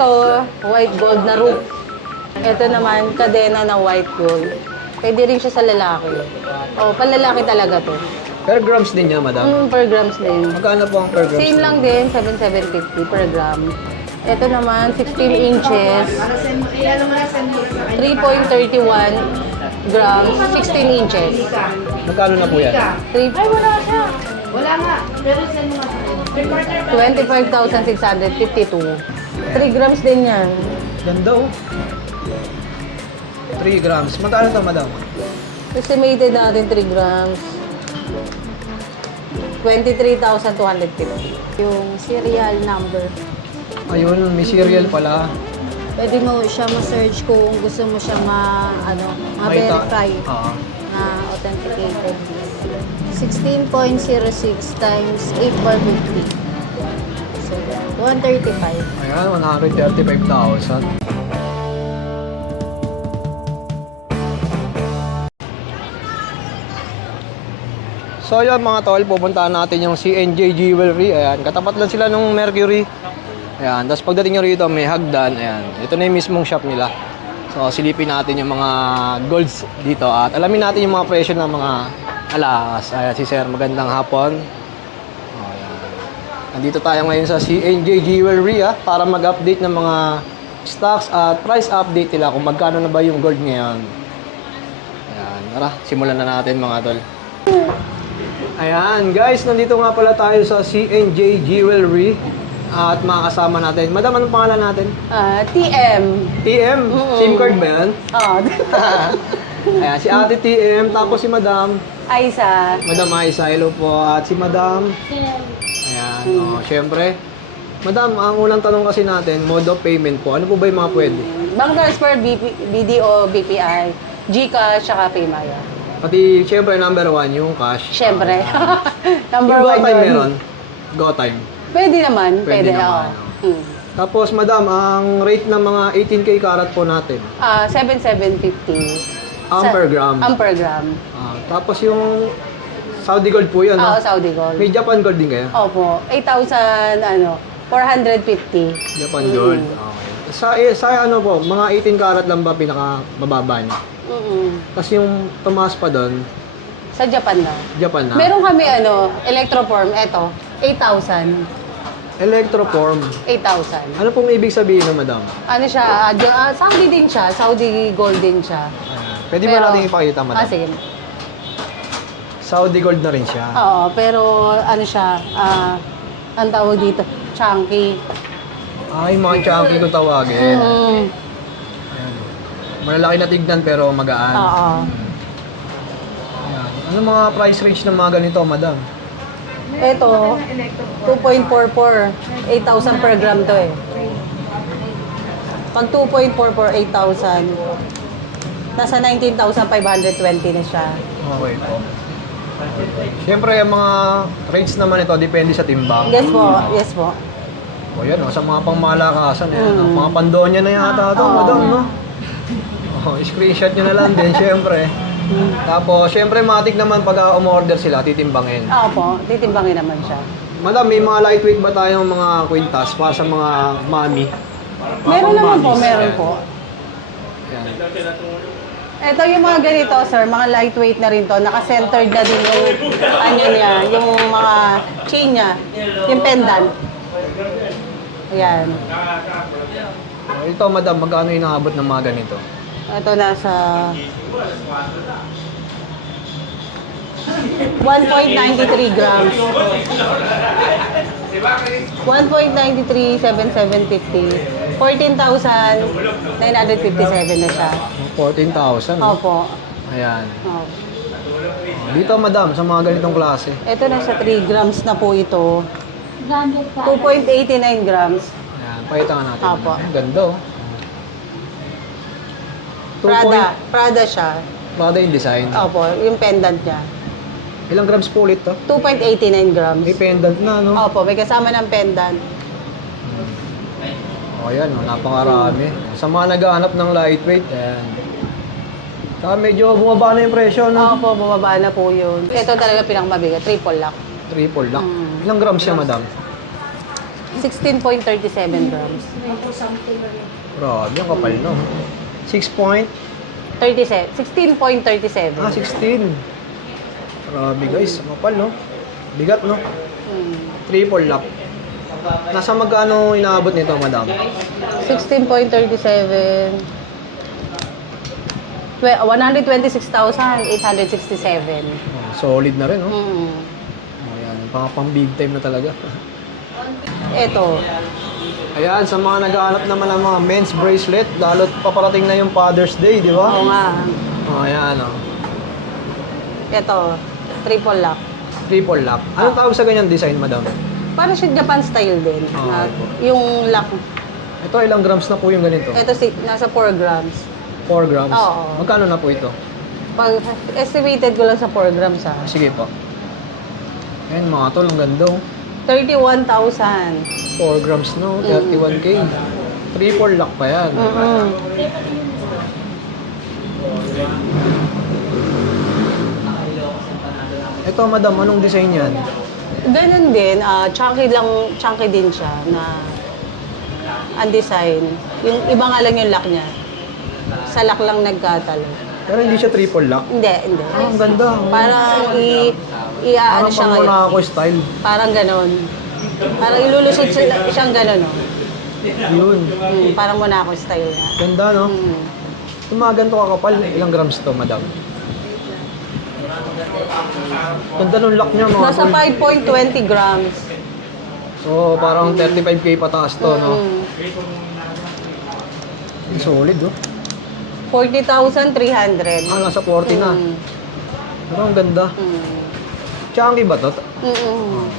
Ito, white gold na roof. Ito naman, kadena na white gold. Pwede rin siya sa lalaki. Oh, panlalaki talaga to. Per grams din niya, madam. Per grams din. Magkano po ang per grams? Same lang din, 7,750 per gram. Ito naman, 16 inches. 3.31 grams, 16 inches. Magkano na po yan? 3, ay, wala siya. Wala nga. Pero send mo nga. 25,652. 3 grams din yan. Ganda oh. 3 grams. Magkano to, madam? Estimated natin 3 grams. 23,250. Yung serial number. Ayun, may cereal pala. Pwede mo siya ma-search kung gusto mo siya ma-verify Oo. na authenticated. 16.06 times 8,450. So, 135. Ayan, 135,000. So yun mga tol, pupuntahan natin yung CNJ Jewelry. Ayan, katapat lang sila ng Mercury. Ayan, tapos pagdating nyo rito, may hagdan. Ayan, ito na yung mismong shop nila. So silipin natin yung mga golds dito at alamin natin yung mga presyo ng mga alahas. Ayan, si Sir, magandang hapon. Ayan. Nandito tayo ngayon sa CNJ Jewelry para mag-update ng mga stocks at price update nila kung magkano na ba yung gold ngayon. Ayan, tara, simulan na natin mga tol. Ayan, guys, nandito nga pala tayo sa CNJ Jewelry at makakasama natin. Madam, anong pangalan natin? TM. TM? SIM card ba yan? Oh, Ayan, si Ate TM, tapos si Madam. Aisa. Madam Aisa, hello po. At si Madam. Ayan, syempre. Madam, ang unang tanong kasi natin, mode of payment po. Ano po ba yung mga pwede? Bank transfer, BDO, BPI, GCash, saka Paymaya. Pati, syempre, number 1, yung cash. Syempre. Number Yung Go 1 Time yun. meron? Go Time. Pwede naman. Pwede Pwede, naman, oo. Tapos, Madam, ang rate ng mga 18K karat po natin. 7,750. Per gram. Per gram. Tapos yung Saudi Gold po yun, Oo, no? Saudi Gold. May Japan Gold din kayo? Opo. 450. Japan Gold. Okay. Sa ano po, mga 18 karat lang ba pinaka mababa niya? Kasi yung tumaas pa doon, Sa Japan na. Japan na. Meron kami electroform. Eto, 8,000. Electroform. 8,000. Ano pong ibig sabihin no, madam? Ano siya? Saudi din siya. Saudi Gold din siya. Pwede ba natin ipakita, madam? Sige. Saudi Gold na rin siya. Oo, pero ano siya, ang tawag dito, chunky. Ay, mga chunky kung tawagin. Mm. Malalaki na tignan pero magaan. Oo. Ayan. Ano mga price range ng mga ganito, madam? Ito, 2.44. 8,000 per gram to eh. Pag 2.44, 8,000. Nasa 19,520 na siya. Okay po. Siyempre, yung mga rates naman ito, depende sa timbang. Yes po, yes po. O yan, sa mga pangmalakasan, mga pandonya na yata ito, madam, no? Screenshot nyo na lang din, siyempre. Tapos, siyempre, matik naman pag umorder sila, titimbangin. Opo, titimbangin naman siya. Madam, may mga lightweight ba tayong mga kwintas para sa mga mami? Meron naman po, meron Ayan. po. Ayan. Ito yung mga ganito, sir, mga lightweight na rin to. Naka-centered na din yung, ano niya, yung mga chain niya, yung pendant. Ayan. Ito, madam, magkano inaabot ng mga ganito? Ito nasa 1.93 grams. 1.93, 7,750. 14,957 na siya. 14,000. Opo. Ayan. Oh. Dito, madam, sa mga ganitong klase. Ito nasa 3 grams na po ito. 2.89 grams. Ayan, pakita nga natin. Opo. Ang ganda, oh. Prada siya. Prada yung design. Opo, yung pendant niya. Ilang grams po ulit to? 2.89 grams. May pendant na, no? Opo, may kasama ng pendant. O, yan, oh, napakarami. Sa mga naghahanap ng lightweight, ayan. Saka medyo bumaba na yung presyo, no? Opo, bumaba na po yun. Ito talaga pinakamabigat, triple lock. Triple lock. Ilang grams siya, madam? 16.37 grams. Grabe, ang kapal, no? 6 point? 37. 16.37. 16. Grabe, guys. Ang kapal, no? Bigat, no? Hmm. Triple lock. Nasa magkano inaabot nito, madam? 16.37. 126,867. Solid na rin, no? Mm. Ayan, pang big time na talaga. Ito. Ayan, sa mga nag-aanap naman ng mga men's bracelet, lalo't paparating na yung Father's Day, di ba? Oo nga. Ayan, oh. Ito. Triple lock. Triple lock. Anong tawag sa ganyan design, madam? Para siya Japan style din. Ah, Na, opo. yung lock. Ito, ilang grams na po yung ganito? Ito nasa 4 grams. 4 grams? Oo. Magkano na po ito? Pag estimated ko lang sa 4 grams ha. Sige po. Ayan, mga tol, ang ganda, oh. 31,000. 4 grams, no? 31K. Triple lock pa yan. Mm-mm. Ito, madam, anong design yan? Ganun din, chunky din siya na ang design. Yung iba nga lang yung lock niya. Sa lock lang nagkatalo. Pero hindi siya triple lock. Hindi. Ah, ang ganda. Parang ano Parang siya pang ngayon. ako style. Parang ganon. Parang ilulusot siyang ganon, no? Yun. Parang Monaco style na. Ganda, no? Mm. Yung mga ganito kakapal, ilang grams to, madam? Ganda nung lock niya, mga Nasa tol. 5.20 grams. So, parang 35K pataas to, no? Mm. Solid, oh. 40,300. Ah, nasa 40 na. Mm. Pero ang ganda. Mm. Chunky ba to? Mm-mm.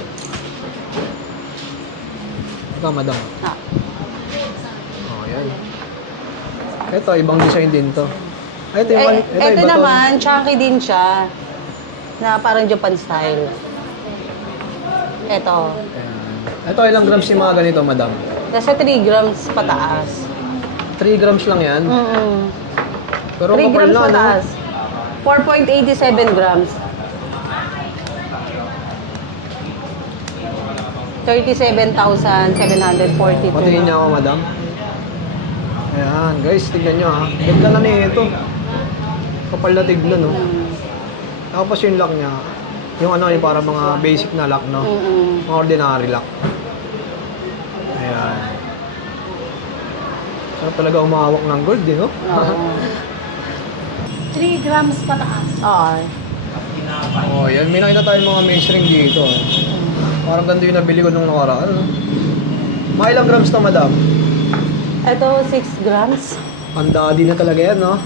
Ito, madam. Ah. Oh, yan. Ito, ibang design din to. Ay, ito, yung, Ito iba to. naman, chunky din siya. Na parang Japan style. Ito. Ayan. Ito, ilang grams yung mga ganito, madam? Nasa 3 grams pataas. 3 grams lang yan. Mm-mm. Pero 3 kapal grams na, no? pataas. 4.87 grams. 37,742. Patingin niya ako, madam. Ayan, guys, tignan nyo, ha. Ganda na nito. Kapal na tignan, no? Mm. Tapos yung lock niya, yung ano, yung para mga basic na lock, no? Mm-mm. Mga ordinary lock. Ayan. Sarap talaga umahawak ng gold, eh, no? Oo. 3 grams pataas. Oo. Oh, yan. May nakita tayong mga measuring dito. Parang ganda yung nabili ko nung nakaraan, no? Mga ilang grams to, madam? Ito, 6 grams. Ang daddy na talaga yan, no?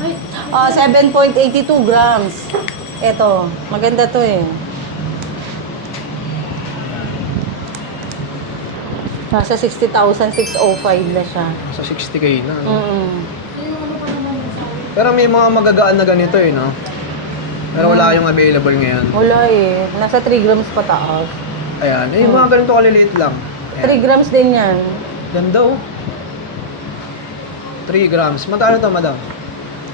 7.82 grams. Ito, maganda to eh. Nasa 60,605 na siya. Sa 60K na, no? Mm. Pero may mga magagaan na ganito, eh, no? Pero wala yung available ngayon. Wala eh. Nasa 3 grams pataas. Ayan. Eh, yung mga ganito kaliliit lang. 3 grams din yan. Ganda, oh. 3 grams. Magkano to, madam?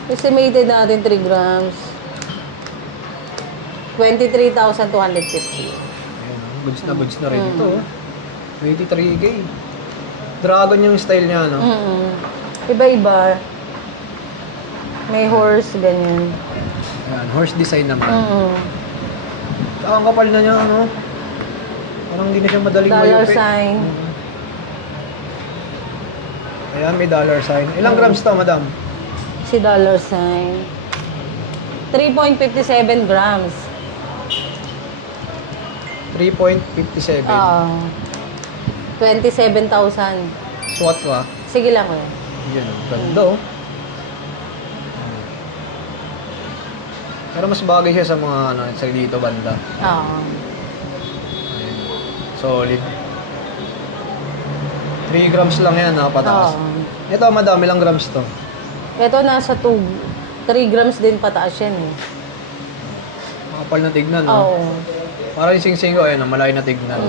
Estimated natin 3 grams. 23,250. Ayan, oh. Goods na rin ito, oh. 23K. Dragon yung style niya, no? Mm-mm. Iba-iba. May horse, ganyan. Ayan, horse design naman. Mm-mm. Saka ang kapal na niya, ano? Parang hindi na siya madaling Dollar mayupi. sign. Ayan, may dollar sign. Ilang grams to, madam? Si dollar sign. 3.57 grams. 3.57. 27,000. SWAT ko, ah. Sige lang eh. Yan, ganda, oh. Pero mas bagay siya sa mga, ano, sa dito banda. Oo. Ayan. Solid. 3 grams lang yan, pataas. Oo. Ito, madam, ilang grams to? Ito nasa 3 grams din pataas yan eh. Makapal na tignan, no? Oo. Parang yung sing-sing ko, ayan, malay na tignan.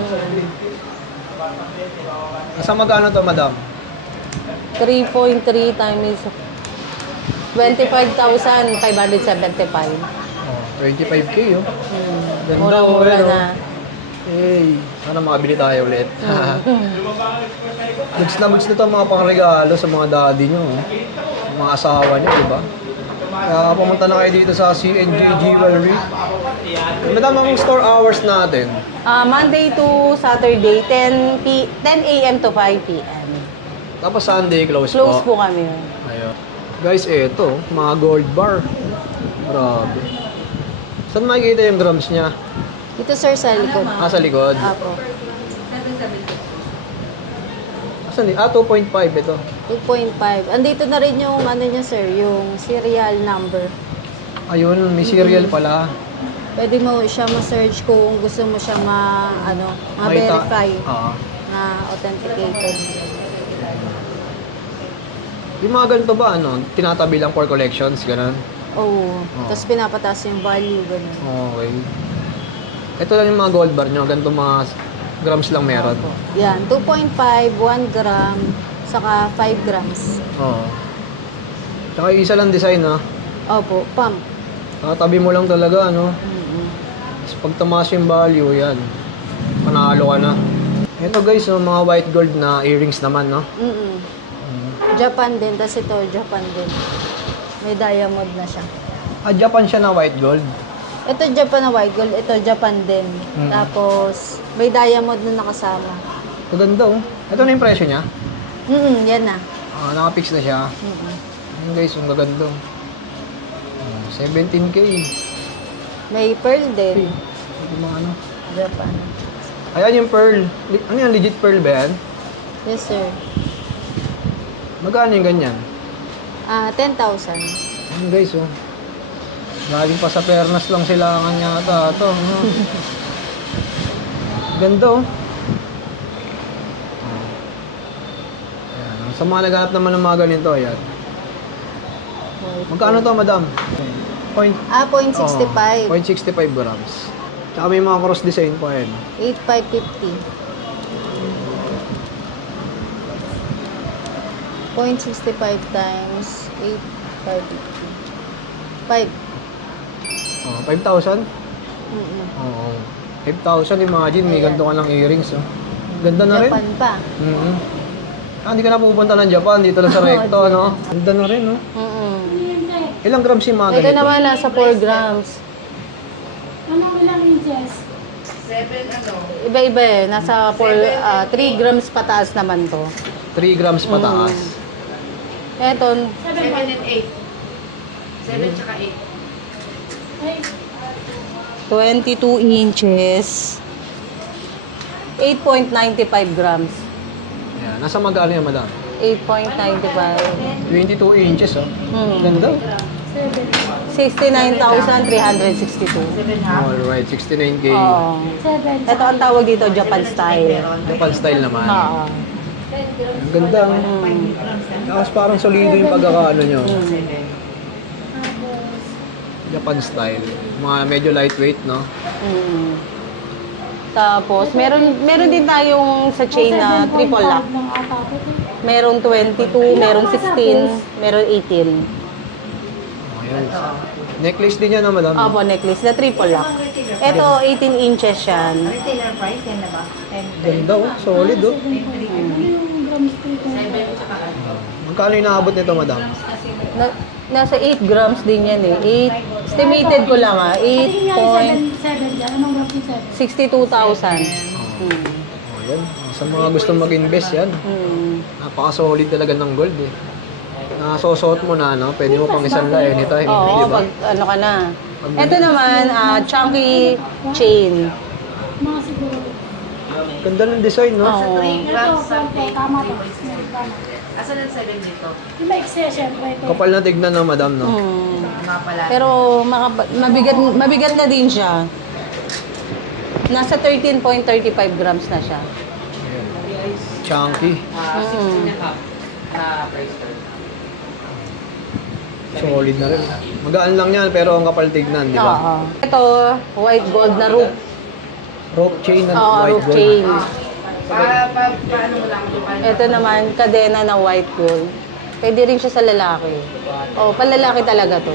Nasa magkano to, madam? 3.3 times 25,575. Oh, 25K, oh. Ganda, Mura-mura oh, na. Hey, sana makabili tayo ulit. Goods na goods na to mga pangregalo sa mga daddy nyo. Mga asawa nyo, di ba? Kaya pumunta na kayo dito sa CNG Jewelry. Madam, ang store hours natin. Monday to Saturday, 10 a.m. to 5 p.m. Tapos Sunday, close Close po. po kami. Ayun. Guys, eto, mga gold bar. Grabe. Saan makikita yung grams niya? Ito sir sa likod. Sa likod. Apo. Asan ni? 2.5 ito. 2.5. Andito na rin yung ano niya sir, yung serial number. Ayun, may serial pala. Pwede mo siya ma-search kung gusto mo siya ma-verify na authenticated. Yung mga ganito ba, tinatabi lang for collections, ganun? Oo. Tapos pinapataas yung value, ganun. Okay. Ito lang yung mga gold bar nyo, ganito mga grams lang meron. Yan, 2.5, 1 gram, saka 5 grams. Oo. Tsaka yung isa lang design, Opo, pump. Tabi mo lang talaga, Tapos pag tumaas yung value, yan. Panalo ka na. Ito guys, mga white gold na earrings naman, Mm-mm. Japan din, tapos ito Japan din. May diamond na siya. Japan siya na white gold. Ito Japan na white gold, ito Japan din. Tapos may diamond na nakasama. Maganda, Ito na yung presyo niya. Yan na. Nakapix na siya. Ayun guys, ang gaganda. 17K. May pearl din. Ito mga Japan. Ayan yung pearl. Ano yan? Legit pearl ba yan? Yes sir. Magkano yung ganyan? 10,000. Ayun guys, Laging pa sa Pernas lang sila yata ito. Ganda, Ayan. Sa mga naghanap naman ng mga ganito, ayan. Magkano to, madam? 0.65. 0.65 grams. Tsaka may mga cross design po, ayan. 8,550. 0.65 times 8,550. 5,000? Oo. 5,000, imagine, may ganito ka ng earrings, Ganda na rin. Japan pa. Hindi ka na pupunta ng Japan, dito lang sa Recto, Ganda na rin, Ilang grams yung mga Ito ganito? naman nasa 4 grams. Anong ilang inches? Iba-iba nasa 3 grams pataas naman to. 3 grams pataas. Ito, 7 and 8. 7 tsaka 8. Ay, 22 inches. 8.95 grams. Ayan. Nasa magkano yan, madam? 8.95. 22 inches, Ganda. 69,362. Alright, 69K. Oo. 7. Ito ang tawag dito, Japan style. Japan style naman. Oo. Ang ganda. Tapos parang solido yung pagkakaano nyo. Japan style. Mga medyo lightweight, Mm. Tapos, meron din tayong sa chain na triple lock. Merong 22, merong 16, meron 18. Ayan. Necklace din yan, madam? Opo, necklace na triple lock. Ito, 18 inches yan. Retailer price yan na ba? 10. Ganda, Solid, Magkano yung naabot nito, madam? Nasa 8 grams din yan eh. Estimated ko lang 8.62,000. Ayan. Sa mga gustong mag-invest yan. Napaka-solid talaga ng gold Nasosot mo na, Pwede mo pang isanla anytime. Oo, di ba? pag ano ka na. Ito naman, chunky chain. Mga siguro. Ganda ng design, no? Oo. Tama to. Asan ang 7 dito? Yung may excess, syempre. Kapal na tignan, no, madam, no? Nga pala. Pero mabigat na din siya. Nasa 13.35 grams na siya. Chunky. 16 and a half na price tag. Solid na rin. Magaan lang yan, pero ang kapal tignan, di ba? Oo. Ito, white gold na rope. Rope chain na Oo, white rope gold. chain. Paano mo lang kung paano? Ito naman, kadena na white gold. Pwede rin siya sa lalaki. Oh, panlalaki talaga to.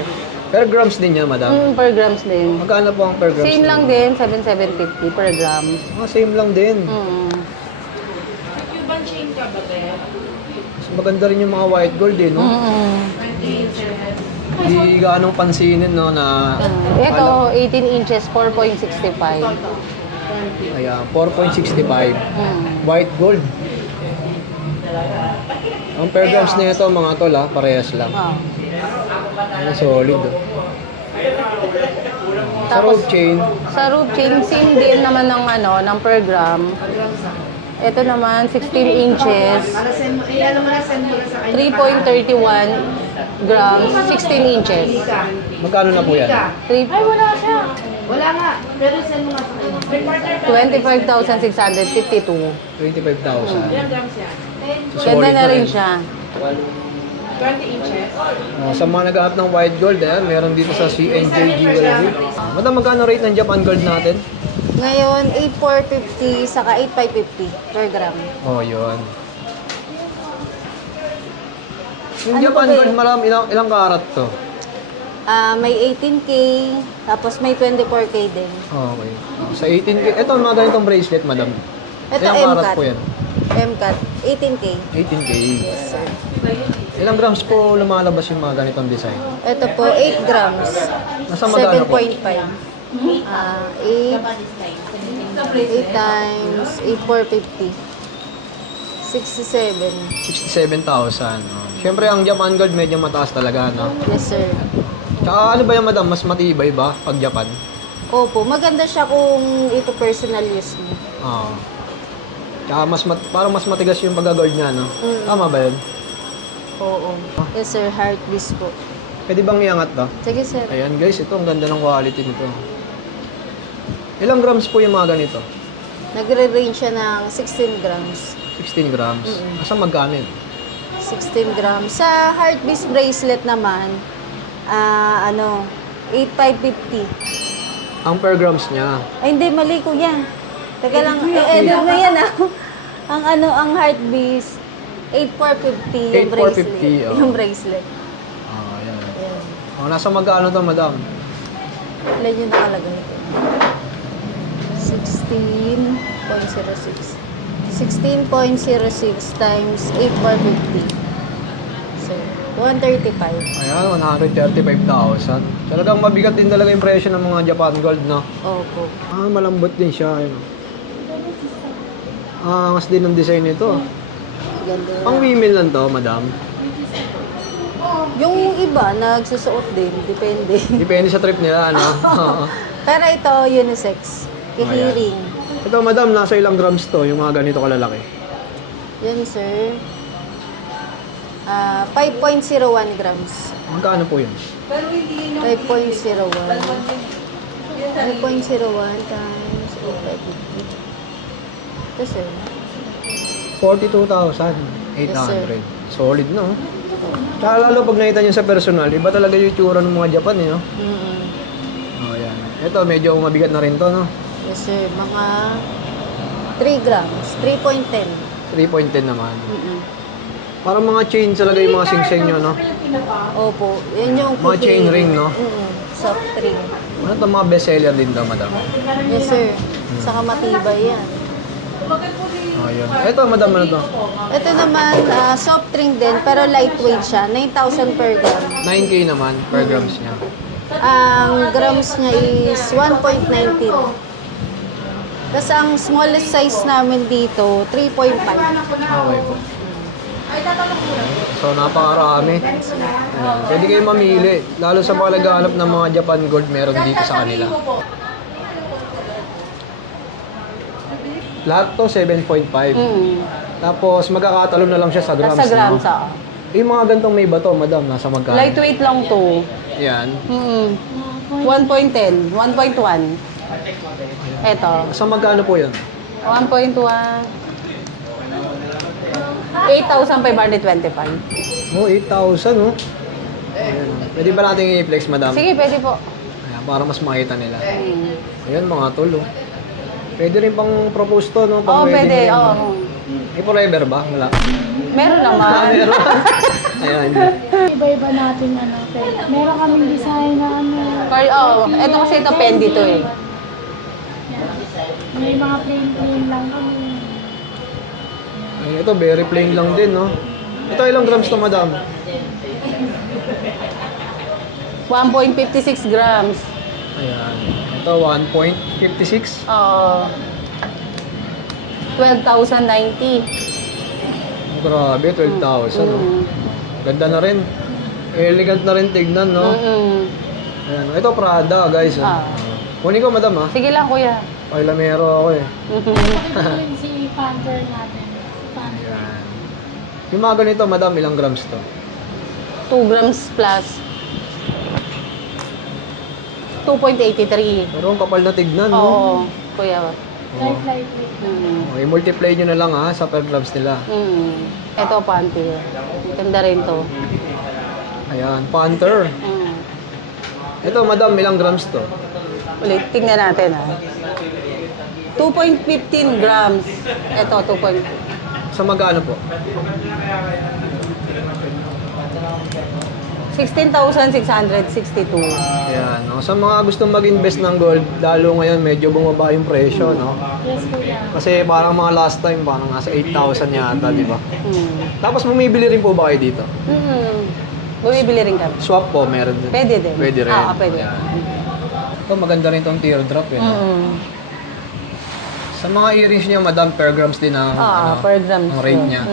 Per grams din yan, madam. Per grams din. Magkano po ang per grams? Same lang din, 7,750 per gram. Same lang din. Cuban chain ka ba, be? Mas maganda rin yung mga white gold eh, no? 20 inches. Hindi gaanong pansinin, no, na... Ito, 18 inches, 4.65. Ayan, 4.65. White gold. Ang per grams na ito, mga tol, parehas lang. Ayan, solid. Sa rope chain, Sa rope chain, same din naman ng ng per gram. Ito naman, 16 inches, Para send mo, ano mo na, send mo na sa kanya. 3.31 grams, 16 inches. magkano na po yan? Ay, wala siya. Wala nga. Pero send mo nga sa kanya. 25,652. 25,000. Ilang grams yan? So, Ganda solid na rin siya. 20 inches. Sa mga nag-aap ng white gold, meron dito sa CNJ Jewelry. Madam, magkano rate ng Japan gold natin? Ngayon, 8,450 saka 8,550 per gram. Oh, yun. Yung Ano Japan ba gold, ilang karat to? May 18K, tapos may 24K din. Okay. Sa 18K, ito mga ganitong bracelet, madam. Ito, Ilang karat MCAT. po yan? MCAT, 18K. 18K. Yes, sir. Ilang grams po lumalabas yung mga ganitong design? Ito po, 8 grams. Nasa magkano po? 7.5. 8 times 8,450. 67. 67,000. Siyempre, ang Japan gold medyo mataas talaga, no? Yes, sir. Tsaka ano ba yung madam? Mas matibay ba pag Japan? Opo, maganda siya kung ito personal use mo. Oo. Tsaka parang mas matigas yung pagka-gold niya, no? Tama ba yun? Oo. Yes, sir. Heart beast po. Pwede bang iangat to? Sige, sir. Ayan guys, ito ang ganda ng quality nito. Ilang grams po yung mga ganito? Nagre-range siya ng 16 grams. 16 grams. Asa magkano yun? 16 grams. Sa heart beast bracelet naman, 8,550. Ang per grams niya. Ay, hindi, mali ko yan. Teka lang, edit mo yan ang heart beast, 8,450 yung 8,450, bracelet. oh. Yung bracelet. Ayan. Yan. Nasa magkano to, madam? Ilan yung nakalagay ito? 16.06. 16.06 times 8,450. So, 135. Ayan, 135,000. Talagang mabigat din talaga yung presyo ng mga Japan gold, no? Opo. Malambot din siya. Ayun. Angas din ang design nito. Ganda. Pang women lang to, madam. Yung iba, nagsusuot din. Depende. Depende sa trip nila, ano? Oo. Pero ito, unisex. Kihiring. Ito, madam, nasa ilang grams to, yung mga ganito kalalaki? Yan, sir. 5.01 grams. Magkano po yun? 5.01. 5.01 times 8,550. Ito, sir. 42,800. Yes, sir. Solid, no? Tsaka lalo pag nakita nyo sa personal, iba talaga yung itsura ng mga Japan, eh, no? Oh, yan. Ito, medyo mabigat na rin to, no? Yes, sir. Mga 3 grams. 3.10. 3.10 naman. Parang mga chain talaga yung mga singseng nyo, no? Opo. Yan yung Mga chain ring, no? Soft ring. Ano ito, mga bestseller din to, madam? Yes, sir. Saka matibay yan. Oh, yun. Ito, madam, ano to? Ito naman, soft ring din, pero lightweight siya. 9,000 per gram. 9K naman per grams niya. Ang grams niya is 1.19. Tapos ang smallest size namin dito, 3.5. Okay po. So, napakarami. Ayan. Pwede kayo mamili. Lalo sa mga naghahanap ng mga Japan gold, meron dito sa kanila. Lahat to 7.5. Tapos magkakatalon na lang siya sa grams. Sa grams, no? Yung mga gantong may bato, madam, nasa magkano? Lightweight lang to. Yan. 1.10, 1.1. Ito, Sa magkano po yun? 1.1. 8,525. Oh, 8,000, no? Ayan. Pwede ba natin i-flex, madam? Sige, pwede po. Ayan, para mas makita nila. Ayan, mga tol, oh. Pwede rin pang propose to, no? Oo, Pang wedding pwede. ring, Oo. no? May forever ba? Wala. Meron naman. Meron. Ayan. Iba iba-iba natin ano. Meron kaming design na ano. Ito kasi ito pendi to eh. Yan. May mga plain lang kami. Ay, ito, very plain lang din, no? Ito, ilang grams to, madam? 1.56 grams. Ayan. Ito, 1.56. Oo. 12,090. Grabe, 12,000, no? Mm. Ganda na rin. Elegant na rin tignan, no? Mm-mm. Ayan. Ito, Prada, guys. Ah. Kunin ko, madam, ha? Sige lang, kuya. Pailamero ako, eh. Ito rin si Panther natin. Si Panther. Ayan. Yung mga ganito, madam, ilang grams to? 2 grams plus. 2.83. Pero ang kapal na tignan, no? Oo, kuya. Light. Okay, multiply nyo na lang, ha, sa per grams nila. Ito, panty. Ganda rin to. Ayan, Panther. Mm. Ito, madam, ilang grams to? Ulit, tingnan natin ha. 2.15 grams. Ito, 2. Sa magkano po? 16,662. Ayan, no? Sa mga gustong mag-invest ng gold, lalo ngayon medyo bumaba yung presyo, no? Yes, kuya. Kasi parang mga last time, parang nasa 8,000 yata, di ba? Tapos bumibili rin po ba kayo dito? Bumibili rin kami. Swap po, meron din. Pwede din. Pwede rin. Pwede. Ito, maganda rin itong teardrop, eh, no? Sa mga earrings niya, madam, per grams din ang, Per grams. ang rate yun. niya.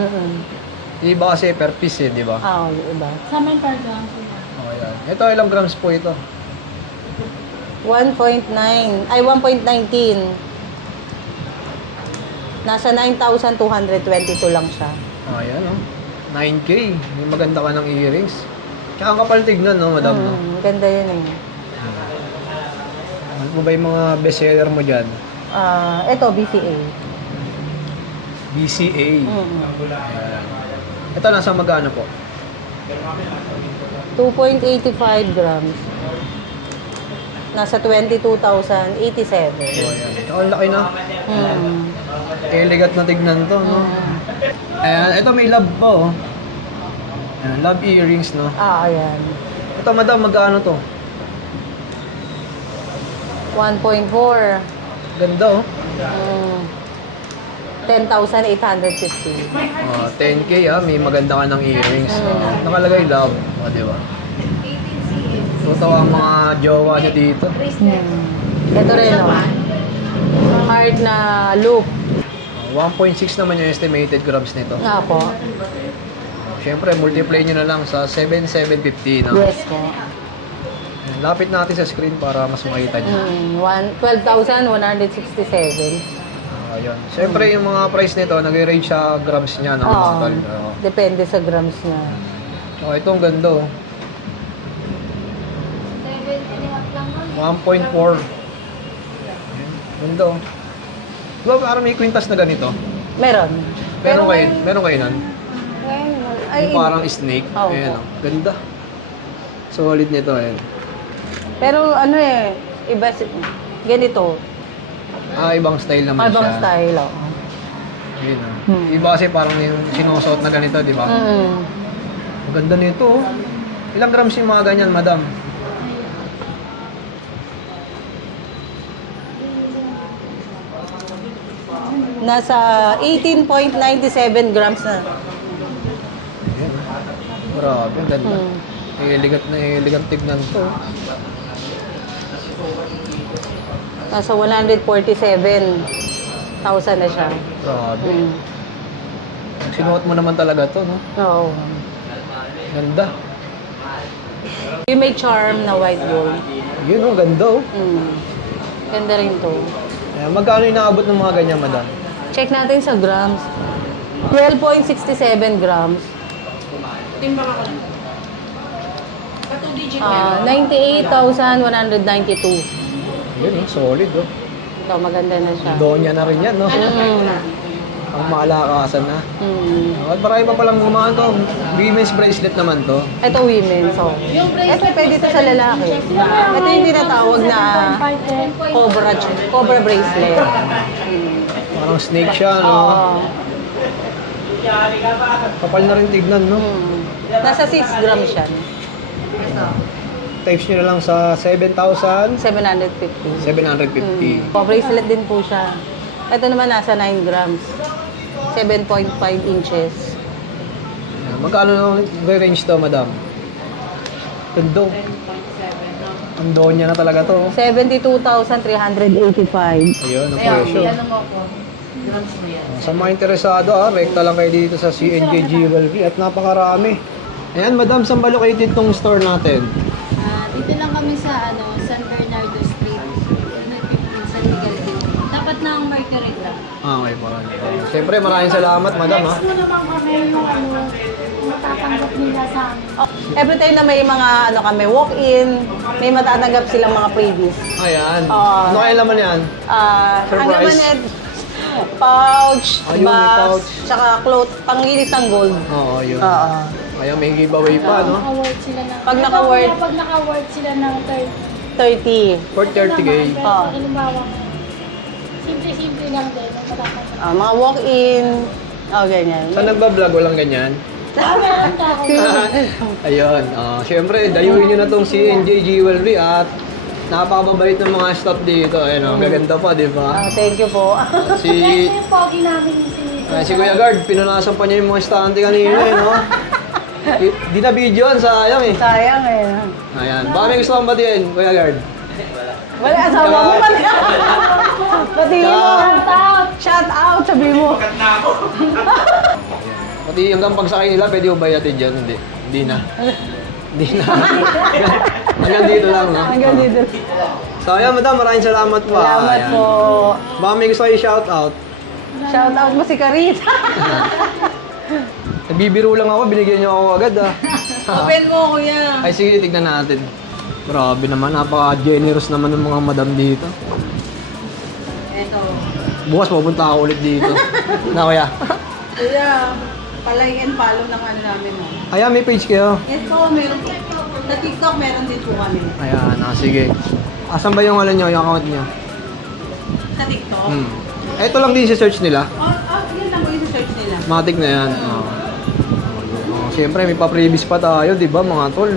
Iba kasi per piece, eh, di ba? Yung iba. Sa amin per grams kuya. Oh, yan. Ito, ilang grams po ito? 1.19. Nasa 9,222 lang siya. Oh, yan, no? 9K. May maganda ka ng earrings. Tsaka ang kapal tignan, no, madam, no? Ganda yun eh. Ano ba yung mga bestseller mo dyan? Ito, BCA. BCA. Ayan. Ito, nasa magkano po? 2.85 grams. Nasa 22,087. Oh, ayan. Ito, ang laki na. Elegant na tignan to, no? Ayan, ito may love po. Ayan, love earrings, no? Ayan. Ito, madam, magkano to? 1.4. Ganda, oh. 10,850. 10K, may maganda ka ng earrings. Nakalagay love. O, di ba? Totoo ang mga jowa niya dito. Ito rin, heart na loop. 1.6 naman yung estimated grams nito. Nga po. Siyempre, multiply nyo na lang sa 7,750, no? Yes po. Ayan, lapit natin sa screen para mas makita nyo. 12,167. Ayun. Siyempre, yung mga price nito, nag-range sa grams niya, no? Oo. Total. Oo. Depende sa grams niya. So, ito ang ganda, oh. 1.4. Ayan, ganda, oh. Diba, parang may kwintas na ganito? Meron. Meron kayo nun? Ay, Yung parang snake. Oo. Ayan, oh. Ganda. Solid nito, ayan. pero ano iba ganito. Ibang style naman Ibang siya. style, Ayun, oh. Iba kasi parang yung sinusuot na ganito, di ba? Ang ganda nito, oh. Ilang grams yung mga ganyan, madam? Nasa 18.97 grams na. Ayan. Grabe, ang ganda. Elegant tignan to. Nasa 147,000 na siya. Grabe. Sinuot mo naman talaga to, no? Oo. Ganda. Yung may charm na white gold. Yun, oh, ganda, oh. Ganda rin to. Ayan, magkano yung naabot ng mga ganyan, madam? Check natin sa grams. 12.67 grams. 98,192. Yun, oh, solid, oh. Ito, maganda na siya. Donya na rin yan, no? Ang malakasan na. At marami pa palang gumawa to. Women's bracelet naman to. Ito women, so. Ito pwede to sa lalaki. Ito yung tinatawag na cobra bracelet. Parang snake siya, no? Oo. Kapal na rin tignan, no? Nasa 6 grams yan. Types nyo na lang sa 7,750. 750. Bracelet din po siya. Ito naman nasa 9 grams. 7.5 inches. Magkano na range to, madam? Tundo. Tundo niya na talaga to. 72,385. Ayun, ang presyo. Sa mga interesado, rekta lang kayo dito sa CNJ Jewelry at napakarami. Ayan, madam, saan ba located tong store natin? Dito lang kami sa San Bernardo Street. 15 San Miguel din. Dapat na ang Mercury lang. Okay po. Siyempre, maraming salamat, madam, ha. Next mo naman kami yung matatanggap nila sa amin. Oh, every time na may mga kami walk-in, may matatanggap silang mga freebies. Ayan. Oo. Ano kaya laman yan? Ang Surprise. laman yan, pouch, Ayun, may box, pouch. tsaka cloth, panglinis ng gold. Oo, yun. Oo. Kaya may giveaway pa, no? Naka-award sila ng... Pag naka-award- Pag naka-award sila ng 30. For 30K. Oo. Halimbawa, simple-simple lang din. Ang matatanggap. Mga walk-in, ganyan. Sa nagbablog, walang ganyan. Meron ka ako. Ayun. Siyempre, dayuhin nyo na tong CNJ Jewelry at napakababait ng mga staff dito. Ayun, gaganda pa, di ba? Thank you po. Si, Next yung pogi namin si... si Kuya Guard, pinunasan pa niya yung mga estante kanina, no? Di na video yan, sayang eh. Sayang eh. Ayan. Baka may gusto kang batiin, Kuya Guard. Wala, asawa mo ba? Pati mo. Shout out! Shout out, sabi mo. Pati hanggang pagsakay nila, pwede mo bayatin dyan? Hindi. Hindi na. Hindi na. Hanggang dito lang, no? Hanggang dito. So, ayan, madam, maraming salamat pa. Salamat Ayan. po. Baka may gusto kayo shout out. Shout out mo si Karit. Nagbibiro lang ako, binigyan niyo ako agad, Open mo, kuya. Ay, sige, tignan natin. Grabe naman, napaka-generous naman ng mga madam dito. Ito. Bukas pupunta ako ulit dito. Na, kuya. Kuya, palike and follow ng ano namin. Ayan, may page kayo. Yes po, meron po. Sa TikTok, meron din po kami. Ayan, sige. Asan ba yung yung account niyo? Sa TikTok? Ito lang din si search nila. Yun lang po yung search nila. Matik na yan. Siyempre, may pa-previous pa tayo, di ba mga tol?